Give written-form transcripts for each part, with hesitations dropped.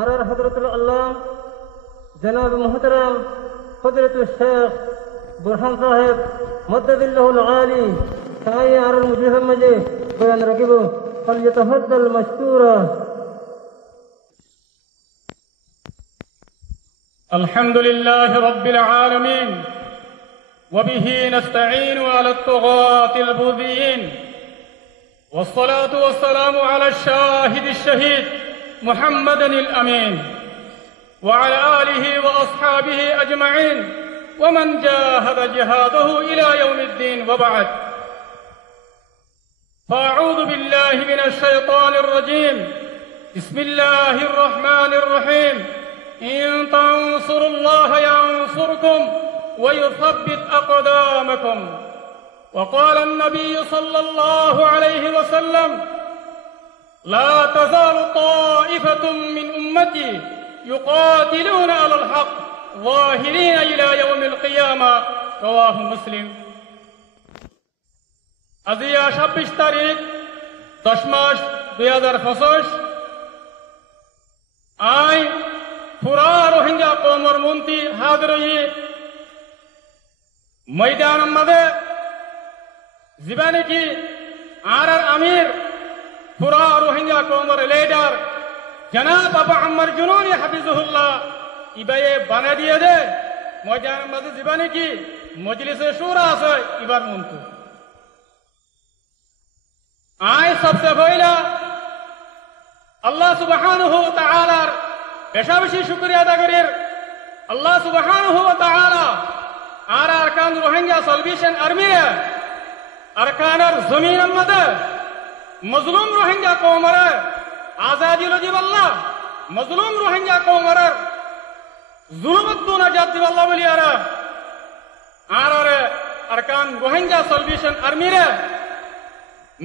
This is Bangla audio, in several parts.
আর হযরতুল আল্লাম জনাব মুহতারাম হযরতুল শেখ বুরহান সাহেব মদ্দাদিল্লাহুল আলী সাই আর মুজিবের মাঝে বয়ান রাখিব ফালইতাফাদ্দাল মাশকুরা। الحمد لله رب العالمين وبه نستعين على الطغاة البغيين والصلاة والسلام على الشاهد الشهيد محمد الأمين وعلى آله وأصحابه أجمعين ومن جاهد جهاده إلى يوم الدين وبعد. فأعوذ بالله من الشيطان الرجيم. بسم الله الرحمن الرحيم. إن تنصروا الله ينصركم ويثبت أقدامكم. وقال النبي صلى الله عليه وسلم: لا تزال طائفة من أمتي يقاتلون على الحق ظاهرين إلى يوم القيامة. رواه مسلم. আজিয়া 26 তারিখ 10 মাস 2025 আই পুরা রোহিঙ্গা কওমর মন্ত্রী হাজির হয়ে ময়দান মধ্যে জীবনে কি আর আমির পুরা রোহিঙ্গা কওমর লিডার জনাব আবু আম্মার জুনুনি হাফিজুল্লাহ ইবায়ে বানা দিয়ে দে ময়দান মধ্যে জীবনে কি মজলিসে শুরা আছে ইবার মন্ত্রী আয় সবচেয়ে পয়লা আল্লাহ সুবহানাহু ওয়া তাআলার বেশি বেশি শুকরিয়া আদা করি। আল্লাহ সুবহানাহু ওয়া তাআলা আর আরকান রোহিঙ্গা সালভেশন আর্মি আরকানের জমিনের মধ্যে মজলুম রোহিঙ্গা কওমের আজাদি লজিব আল্লাহ মজলুম রোহিঙ্গা কওমের জুলুমত তো নাজাত দিব আল্লাহ বলি আর আরকান রোহিঙ্গা সালভেশন আর্মি রে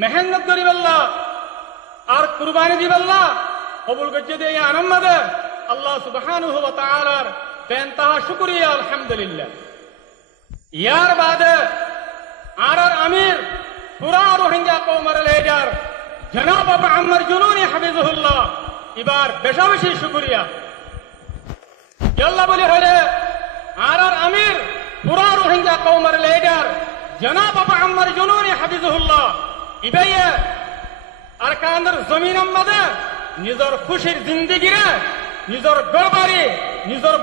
মেহনত করিব আল্লাহ আর কুরবানি দিব আল্লাহ কবুল করতে দিয়ে আনন্দ আল্লাহ সুবহানাহু ওয়া তাআলার বেনতাহা শুকরিয়া আলহামদুলিল্লাহ। ইয়ার বাদে আর আমির পুরা রোহিঙ্গা কওমের লিডার জনাব আবু আম্মার জুনুনি হাফিজুল্লাহ এবার বেশি বেশি শুকরিয়া আল্লাহ বলি হলে আর আমির পুরা রোহিঙ্গা কওমের লিডার জনাব আবু আম্মার জুনুনি হাফিজুল্লাহ ইবাইয়ে আরকানের জমিনের মধ্যে নিজের খুশির জিন্দেগিরে নিজের গড়বাড়ি নিজের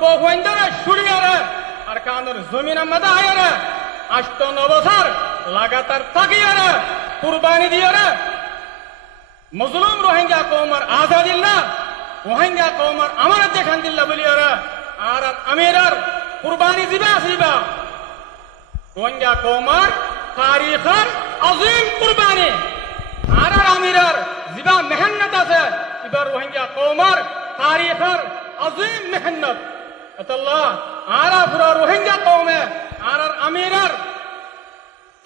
বউয়াইনরে সুরিয়ারে আরকানের জমিনের মধ্যে আয়ারে 8-9 বছর লাগাতার থাকিয়ারে কুরবানি দিয়ারে মজলুম রোহিঙ্গা কওমের আজাদিল্লাহ রোহিঙ্গা কওমের আমানত দেখান দিল্লাহ বলিয়ারে আর আমিরার কুরবানি দিবা আসিবা রোহিঙ্গা কওমের তারিখের আজিম কুরবানি আর আমিরার জিবা মেহনত আছে এবার রোহিঙ্গা কওমের তারিখের আজিম মেহনত আল্লাহ আর পুরা রোহিঙ্গা কওমে আর আমিরার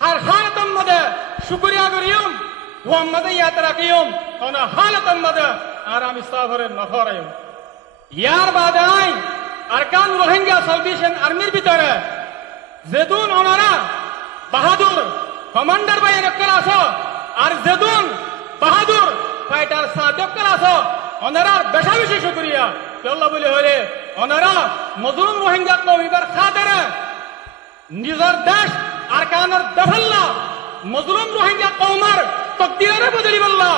হর হালতের মধ্যে শুকরিয়া করিম মুহাম্মদ ইয়াত রাখিম কোন হালতের মধ্যে আর আমি সাবরের নফরাইম। ইয়ার বাদে আই আরকান রোহিঙ্গা সালভেশন আর্মির ভিতরে যেদুন ওনারা বাহাদুর কমান্ডার বাই নকল আসো আর যেদুন বাহাদুর ফাইটার সাদেক আসো ওনারা বেশি বেশি শুকরিয়া আল্লাহ বলে হলে ওনারা মজলুম রোহিঙ্গা কওমের খাতিরে নিজের দেশ আরকানের দফল্লা মজলুম রোহিঙ্গা কওমের তকদিরে বদলি বল্লা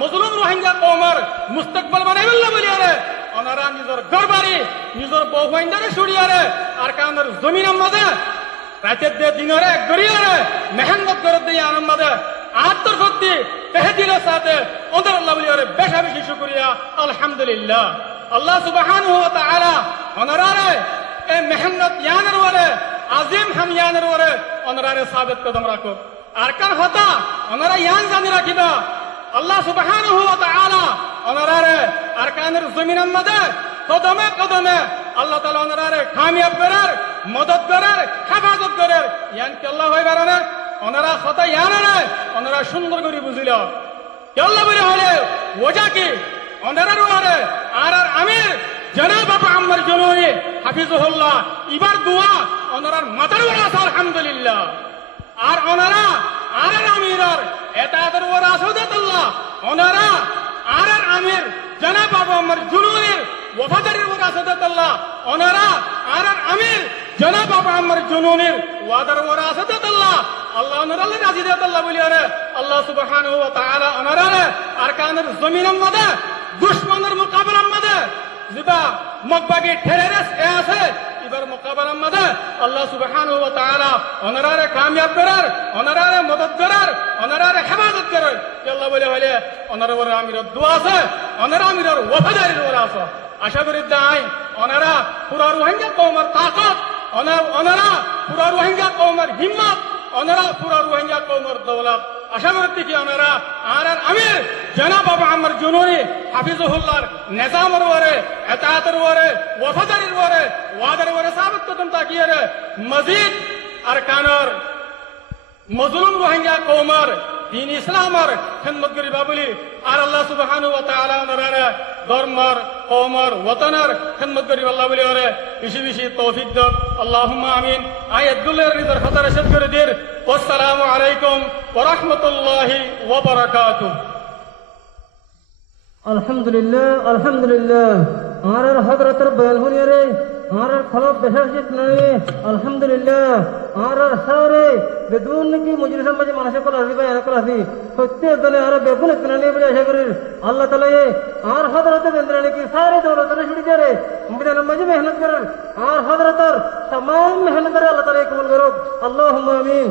মজলুম রোহিঙ্গা কওমের মুস্তাকবাল বানাই বল্লা বলি আরে ওনারা নিজের ঘরবাড়ি নিজের বউয়াইনরে সুরিয়ারে আরকানের জমিনের মধ্যে রাতের দিনরে গড়িয়ারে মেহনত করে দিয়ে আনন্দ আত্মশক্তি তেহদিলের সাথে ওদের আল্লাহ বলি আরে বেশি বেশি শুকরিয়া আলহামদুলিল্লাহ। আল্লাহ সুবহানাহু ওয়া তাআলা ওনারে এই মেহনত ইয়ানের ওরে আজিম হাম ইয়ানের ওরে ওনারে সাবিত কদম রাখো আর কার হতা ওনারা ইয়ান জানি রাখিবা আল্লাহ সুবহানাহু ওয়া তাআলা ওনারে আরকানের জমিনের মধ্যে কদমে কদমে আল্লাহ তাআলা ওনারে কামিয়াব করার মদদ করার হেফাজত করার ইয়ান কি আল্লাহ হয় বারনে ওনারা হতা ইয়ানারে ওনারা সুন্দর করে বুঝিল আল্লাহ বলে হলে ওজা কি ওনারা ওরে আর আমির জনাব আবু আম্মার জুনুনি হাফিজুল্লাহ ইবার দোয়া ওনার মাথার উপর আছে আলহামদুলিল্লাহ আর ওনারা আর আমিরার এতাদের ওর আসদাত আল্লাহ ওনারা আর আমির জনাব বাবা আমার জুনুনের ওয়াফাদারির ওয়ারাসাত আল্লাহ ওনারা আর আমির জনাব বাবা আমার জুনুনের ওয়াদার ওয়ারাসাত আল্লাহ আল্লাহ ওনারা রাজি দেত আল্লাহ বলি আরে আল্লাহ সুবহানাহু ওয়া তাআলা ওনারা আরকানের জমিনের মধ্যে দুশমনের মোকাবেলার মধ্যে যেটা মকবাগে ঠেরেস আছে এবার মোকাবেলার মধ্যে আল্লাহ সুবহানাহু ওয়া তাআলা ওনারা কামিয়াব করার ওনারা মদদ করার ওনারা হেফাজত করার আল্লাহ বলে হলে ওনারা ওর আমিরের দোয়া আছে ওনারা আমিরের ওয়াফাদারির ওরা আছে আশা করি দাই ওনারা পুরা রোহিঙ্গা কওমের তাকত ওনারা পুরা রোহিঙ্গা কওমের হিম্মত ওনারা পুরা রোহিঙ্গা কওমের দৌলত আশা করতে কি ওনারা আর আমির জনাব বাবা আমার জুনুনি হাফিজুল্লাহর নিজামের ওরে এতায়াতের ওরে ওয়াফাদারির ওরে ওয়াদার ওরে সাবিত কদম তাকিয়ে রে মজিদ আরকানের মজলুম রোহিঙ্গা কওমের দিন ইসলামের খিদমত করিবা বলি আর আল্লাহ সুবহানাহু ওয়া তাআলা ওনারা ধর্মের কওমের ওয়াতনের খিদমত করিবা আল্লাহ বলি ওরে বেশি বেশি তৌফিক দাও আল্লাহুম্মা আমিন আয়াতুল্লাহ রিজার খাতার শেষ করে দির আসসালামু আলাইকুম ওয়া রাহমাতুল্লাহি ওয়া বারাকাতুহু আলহামদুলিল্লাহ আলহামদুলিল্লাহ আর হযরতের বয়ান হলিয়ে রে আর খলব বেশিত নয় আলহামদুলিল্লাহ আর সারে বেদুন কি মজলিসের মাঝে মানুষ কল আসি বা এরকম আসি প্রত্যেক দলে আর বেগুন ইতনানি বলে আশা করি আল্লাহ তাআলা আর হযরতের বেন্দ্রানি কি সারে দৌলতের ছুটি করে বিদান মাঝে মেহনত করেন আর হযরতের तमाम मेहनत करे अल्लाह ताला कबूल करो अल्लाहुम्मा आमीन।